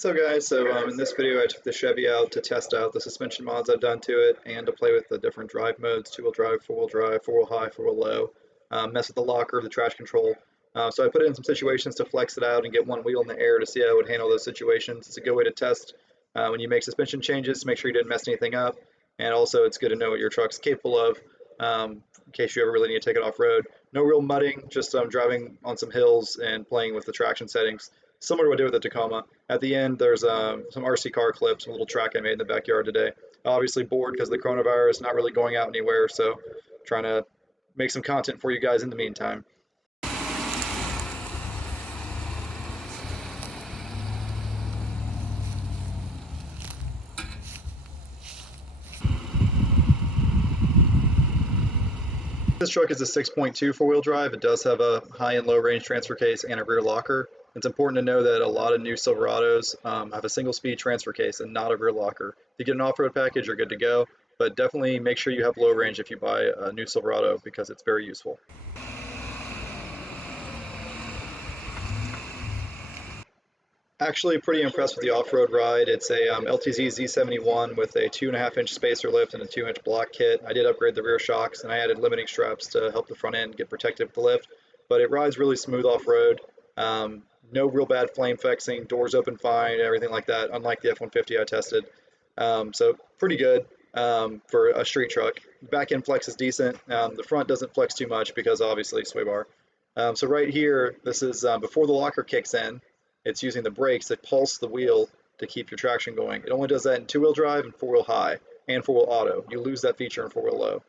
So guys, in this video I took the Chevy out to test out the suspension mods I've done to it and to play with the different drive modes, two-wheel drive, four-wheel high, four-wheel low, mess with the locker, the traction control. So I put it in some situations to flex it out and get one wheel in the air to see how it would handle those situations. It's a good way to test when you make suspension changes to make sure you didn't mess anything up. And also it's good to know what your truck's capable of in case you ever really need to take it off-road. No real mudding, just driving on some hills and playing with the traction settings, similar to what I did with the Tacoma. At the end, there's some RC car clips, a little track I made in the backyard today. Obviously bored because of the coronavirus, not really going out anywhere, so trying to make some content for you guys in the meantime. This truck is a 6.2 four-wheel drive. It does have a high and low range transfer case and a rear locker. It's important to know that a lot of new Silverados have a single speed transfer case and not a rear locker. If you get an off-road package, you're good to go, but definitely make sure you have low range if you buy a new Silverado because it's very useful. Actually pretty impressed with the off-road ride. It's a LTZ Z71 with a 2.5-inch spacer lift and a 2-inch block kit. I did upgrade the rear shocks and I added limiting straps to help the front end get protected with the lift, but it rides really smooth off-road. No real bad flame fexing, doors open fine, everything like that, unlike the F-150 I tested. So pretty good for a street truck. Back end flex is decent. The front doesn't flex too much because obviously sway bar. So right here, this is before the locker kicks in. It's using the brakes that pulse the wheel to keep your traction going. It only does that in two-wheel drive and four-wheel high and four-wheel auto. You lose that feature in four-wheel low.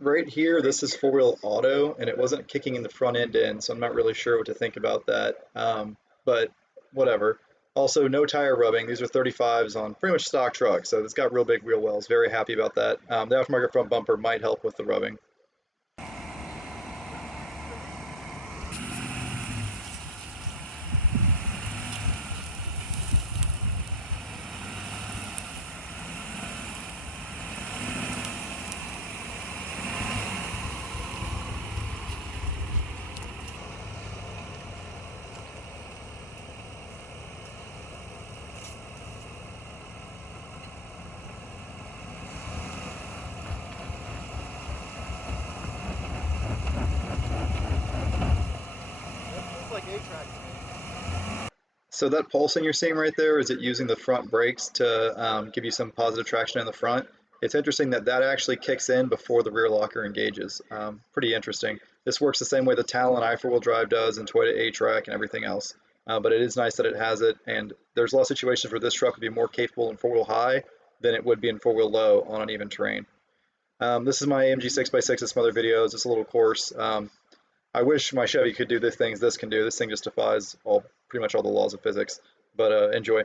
Right here, this is four-wheel auto, and it wasn't kicking in the front end in, so I'm not really sure what to think about that, but whatever. Also, no tire rubbing. These are 35s on pretty much stock trucks, so it's got real big wheel wells. Very happy about that. The aftermarket front bumper might help with the rubbing. So that pulsing you're seeing right there, is it using the front brakes to give you some positive traction in the front? It's interesting that that actually kicks in before the rear locker engages. Pretty interesting. This works the same way the Talon i4-wheel drive does and Toyota A-Track and everything else. But it is nice that it has it, and there's a lot of situations where this truck would be more capable in four-wheel high than it would be in four-wheel low on uneven terrain. This is my AMG 6x6 and some other videos. It's a little course. I wish my Chevy could do the things this can do. This thing just defies pretty much all the laws of physics, but enjoy.